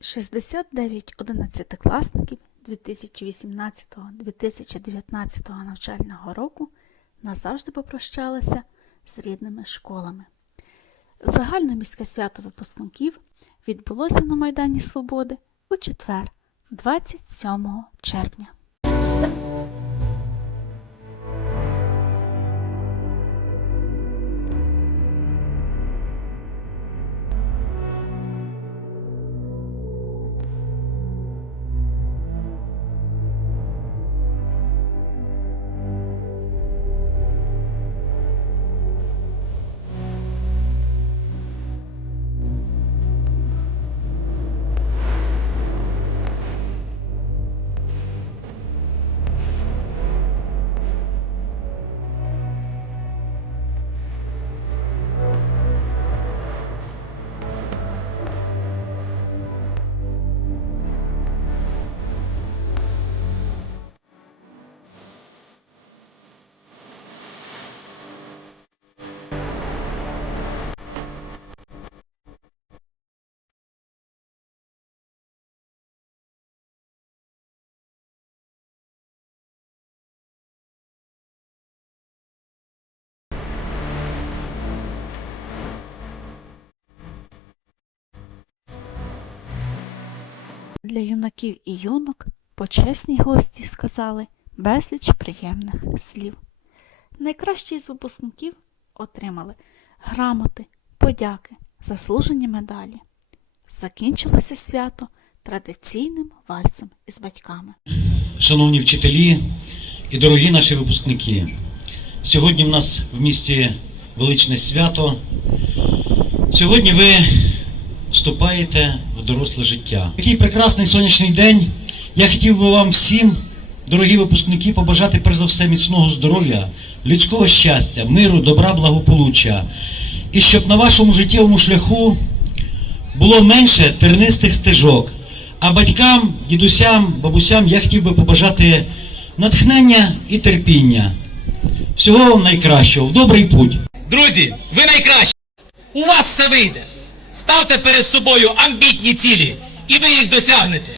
69 одинадцятикласників 2018-2019 навчального року назавжди попрощалися з рідними школами. Загальноміське свято випускників відбулося на Майдані Свободи у четвер, 27 червня. Для юнаків і юнок почесні гості сказали безліч приємних слів. Найкращі з випускників отримали грамоти, подяки, заслужені медалі. Закінчилося свято традиційним вальсом із батьками. Шановні вчителі і дорогі наші випускники, сьогодні в нас в місті величне свято. Сьогодні ви вступаєте в доросле життя. Такий прекрасний сонячний день. Я хотів би вам всім, дорогі випускники, побажати перш за все міцного здоров'я, людського щастя, миру, добра, благополуччя. І щоб на вашому життєвому шляху було менше тернистих стежок. А батькам, дідусям, бабусям я хотів би побажати натхнення і терпіння. Всього вам найкращого, в добрий путь. Друзі, ви найкращі! У вас все вийде! Ставте перед собою амбітні цілі, і ви їх досягнете!